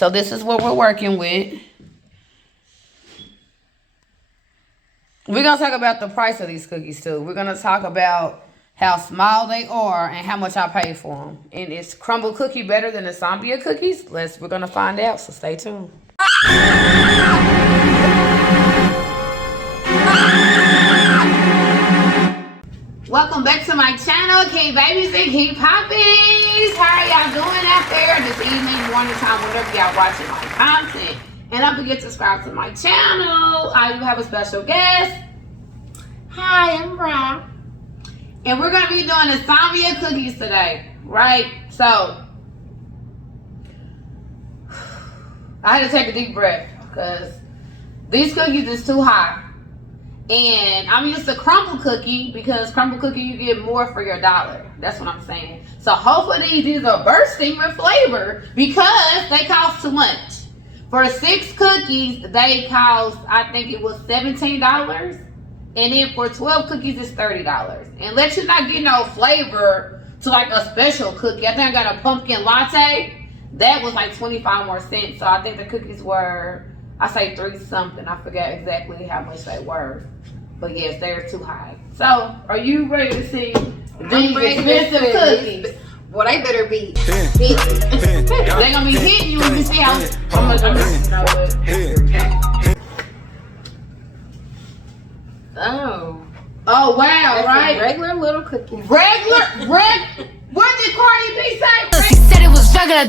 so this is what we're working with. We're going to talk about the price of these cookies, too. We're going to talk about how small they are and how much I paid for them. And is CRUMBL cookie better than the INSOMNIA cookies? We're going to find out, so stay tuned. Welcome back to my channel, King Babies and King Poppies. How are y'all doing out there this evening, morning time, whenever y'all watching my content? And don't forget to subscribe to my channel. I do have a special guest. Hi, I'm Brown. And we're going to be doing INSOMNIA cookies today, right? So, I had to take a deep breath because these cookies is too high. And I'm used to CRUMBL cookie because CRUMBL cookie you get more for your $1. That's what I'm saying. So hopefully these are bursting with flavor because they cost too much. For 6 cookies, they cost, I think it was $17. And then for 12 cookies, it's $30. And let you not get no flavor to like a special cookie. I think I got a pumpkin latte. That was like 25 more cents. So I think the cookies were, I say 3 something. I forget exactly how much they were. But yes, they're too high. So, are you ready to see these expensive cookies? Well, they better be They're gonna be hitting you when you see how much I'm Oh wow, right? Regular little cookies. What did Cardi B say? She said it was regular.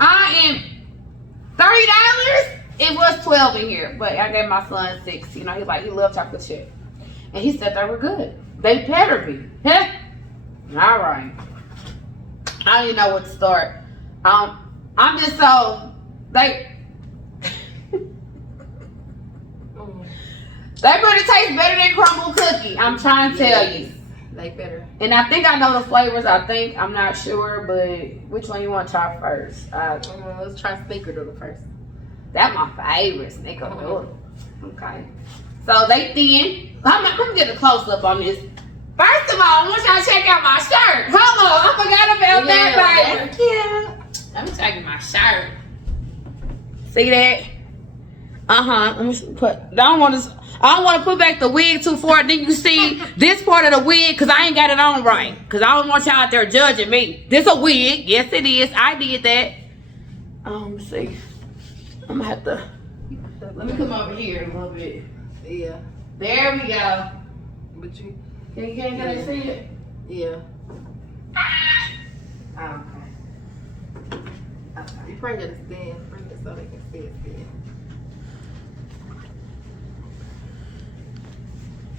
I am $30. It was 12 in here, but I gave my son 6. You know, he loved chocolate chip. And he said they were good. They better be. All right. I don't even know what to start. I'm just so, they better taste better than CRUMBL cookie. I'm trying to tell you. They better. And I think I know the flavors. I'm not sure, but which one you want to try first? Let's try snickerdoodle first. That's my favorite, snickerdoodle. Okay. So they thin. Let me get a close up on this. First of all, I want y'all to check out my shirt. Hold on, I forgot about that, baby. Yeah. Let me check my shirt. See that? Let me put. I don't want to put back the wig too far. Then you see this part of the wig because I ain't got it on right. Because I don't want y'all out there judging me. This a wig. Yes, it is. I did that. Let me see. I'm gonna have to. Let me come over here a little bit. Yeah. There we go. But you Can I see it? Yeah. Okay. You probably gotta stand. Bring it so they can see it.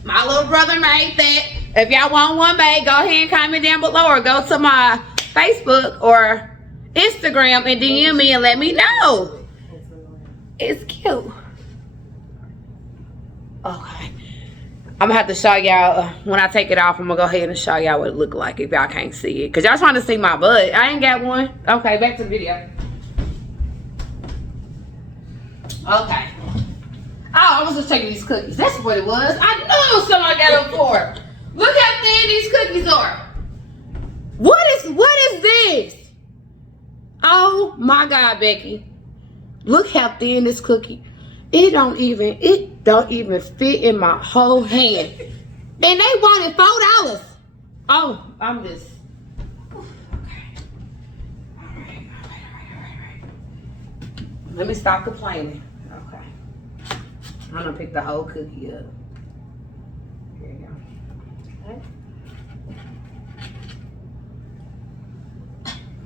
My little brother made that. If y'all want one made, go ahead and comment down below or go to my Facebook or Instagram and DM me and let me know. It's cute. Okay. I'm gonna have to show y'all when I take it off. I'm gonna go ahead and show y'all what it look like if y'all can't see it. Cause y'all trying to see my butt. I ain't got one. Okay, back to the video. Okay. Oh, I was just taking these cookies. That's what it was. I knew somebody got them for. Look how thin these cookies are. What is this? Oh my God, Becky. Look how thin this cookie. It don't even fit in my whole hand. And they wanted $4. Oh, I'm just. Okay. All right. Let me stop complaining. Okay. I'm gonna pick the whole cookie up. Here you go. Okay.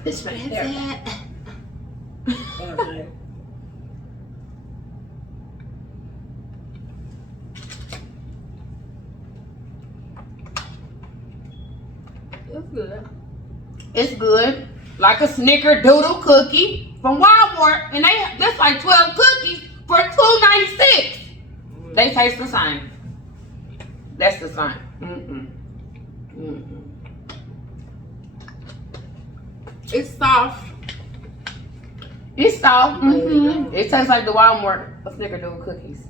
This right there. Okay. It's good. It's good. Like a snickerdoodle cookie from Walmart. And that's like 12 cookies for $2.96. They taste the same. That's the same. It's soft. It's soft. It tastes like the Walmart snickerdoodle cookies.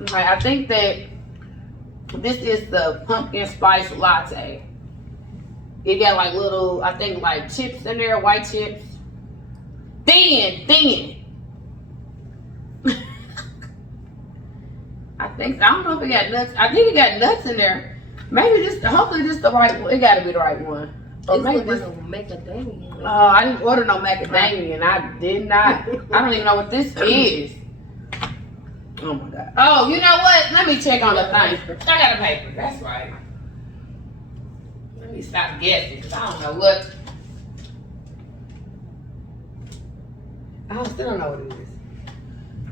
Okay, I think that this is the pumpkin spice latte. It got like little, I think like chips in there, white chips. Thin. I don't know if it got nuts. I think it got nuts in there. Maybe hopefully this the right one. It gotta be the right one. Or It's maybe like this. a macadamia. Oh, I didn't order no macadamia, and I did not. I don't even know what this is. Oh my god. Oh, you know what? Let me check on the thing. I got a paper. That's right. Let me stop guessing, because I don't know what. I still don't know what it is.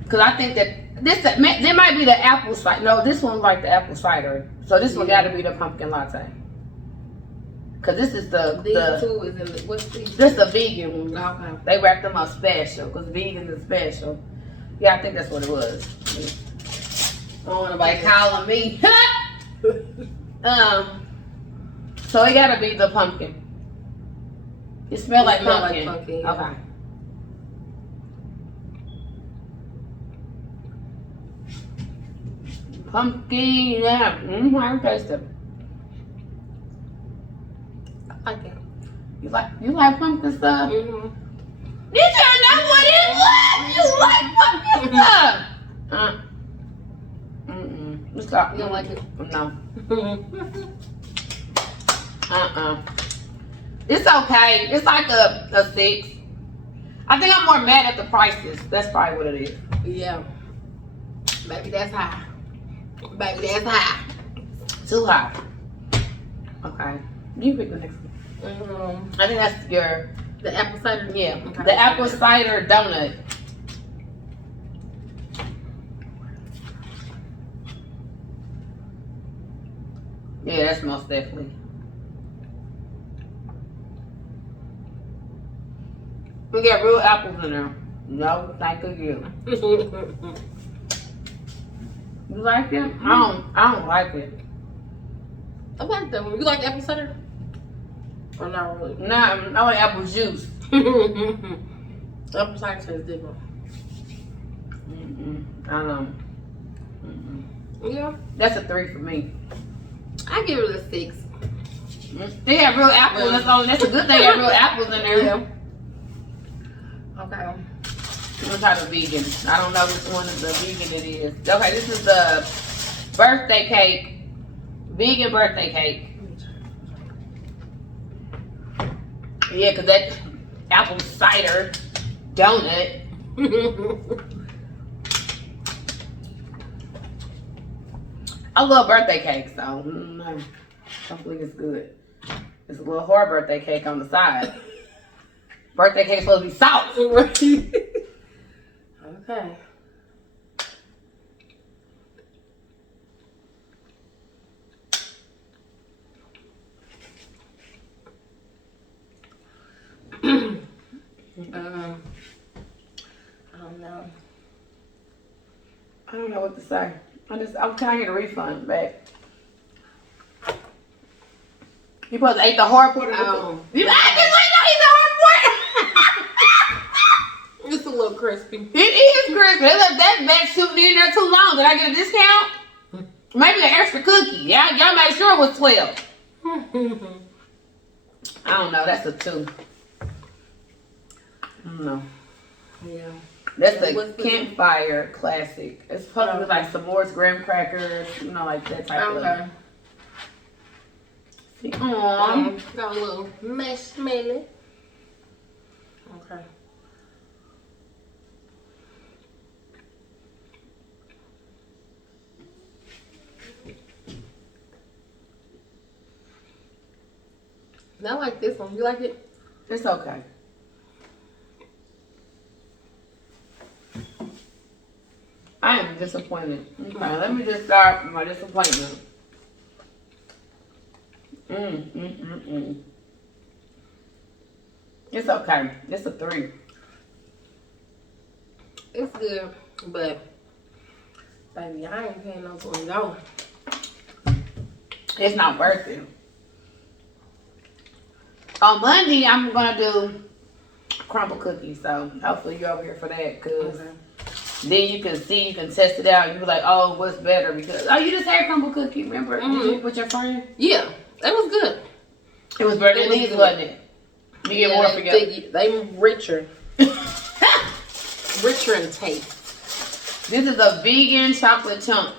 Because I think that there might be the apple cider. No, this one's like the apple cider. So this one got to be the pumpkin latte. Because this is These two is in the, what's these? this the vegan one. Okay. They wrapped them up special because vegan is special. Yeah, I think that's what it was. I don't want nobody calling me. So it gotta be the pumpkin. It smells like pumpkin. Yeah. Okay. Pumpkin, yeah. I taste it. I like it. You like pumpkin stuff? Mm-hmm. These are not what it was. You like pumpkin stuff? It's not. You don't like it? No. It's okay. It's like a 6. I think I'm more mad at the prices. That's probably what it is. Yeah. Maybe that's high. Baby, that's high. Too high. Okay. You pick the next one. I think that's The apple cider? yeah. Okay. The apple cider donut. Yeah, that's most definitely. We got real apples in there. No, thank you. You like it? I don't like it. I like them. You like apple cider? Or not really? Nah, I like apple juice. Apple cider tastes different. I know. Yeah. That's a 3 for me. I give it a 6. They got real apples. That's a good thing. They got real apples in there. Yeah. Okay. We'll try the vegan. I don't know which one is the vegan it is. Okay, this is the birthday cake. Vegan birthday cake. Yeah, because that apple cider donut. I love birthday cake, so hopefully it's good. It's a little hard birthday cake on the side. Birthday cake's supposed to be soft. Okay. I don't know what to say. I'm trying to get a refund back. You supposed to eat the hard part of the You I just eat the hard part. It's a little crispy. It is crispy. They left that back shooting in there too long. Did I get a discount? Maybe an extra cookie. Y'all made sure it was 12. I don't know. That's a 2. I don't know. Yeah. That's the campfire classic. It's supposed to be like s'mores, graham crackers, like that type of. Aww. Got a little marshmallow. Okay. I like this one. You like it? It's okay. I am disappointed. Okay, let me just start my disappointment. It's okay. It's a 3. It's good, but baby, I ain't paying no $20. It's not worth it. On Monday, I'm gonna do crumble cookies, so hopefully you're over here for that, cause then you can test it out. You be like, oh, what's better? Because you just had crumble cookie. Remember? Did you with your friend? Yeah, that was good. It was better than these, wasn't it? You get more for your. They richer. Richer in taste. This is a vegan chocolate chunk.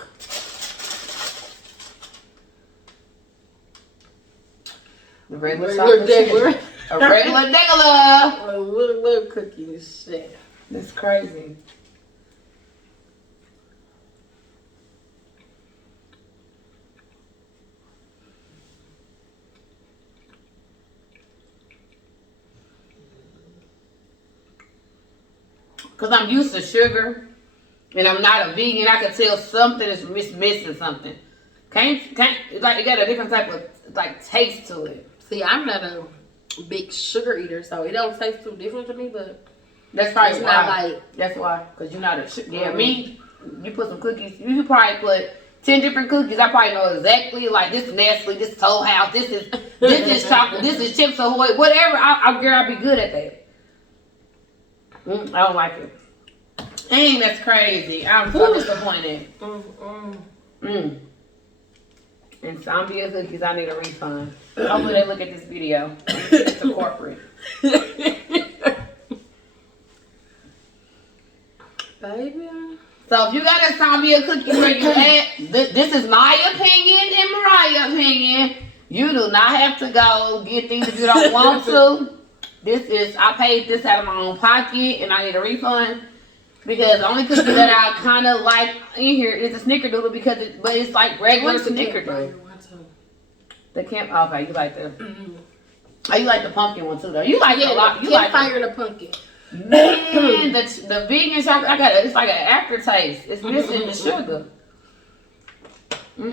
The regular chocolate chunk. A regular degular. A little cookie shit. That's crazy. Because I'm used to sugar and I'm not a vegan, I can tell something is missing something. Can't like it got a different type of like taste to it. See, I'm not a big sugar eater, so it don't taste too different to me, but that's probably it's why. not like That's why, because you're not a sugar. Yeah, me, you put some cookies, you could probably put 10 different cookies. I probably know exactly, like this is Nestle, this is Toll House, this is chocolate, this is Chips Ahoy, whatever. I'll be good at that. I don't like it. Dang, that's crazy. I'm so disappointed. INSOMNIA cookies, I need a refund. Hopefully they look at this video. It's a corporate. Baby. So if you got INSOMNIA cookies where you at, this is my opinion and Mariah's opinion. You do not have to go get these if you don't want to. I paid this out of my own pocket and I need a refund. Because the only cookie that I kind of like in here is a snickerdoodle but it's like regular snickerdoodle. The camp, okay, you like the, oh, you like the pumpkin one too though. You like a lot. You like fire the pumpkin. Man, the vegan chocolate, it's like an aftertaste. It's missing the sugar. I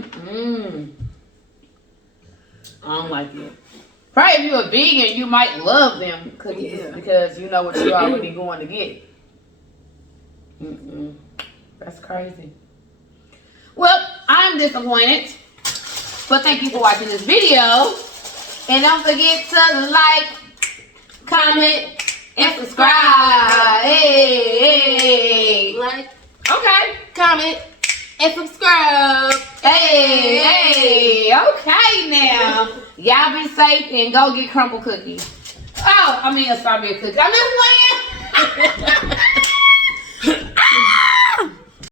don't like it. Probably if you're a vegan, you might love them cookies because you know what you're already going to get. That's crazy. Well, I'm disappointed. But thank you for watching this video. And don't forget to like, comment, and subscribe. Hey. Like, okay. comment, and subscribe. Hey. Okay now. Y'all be safe and go get crumble cookies. Oh, I mean a strawberry cookie. I'm just playing.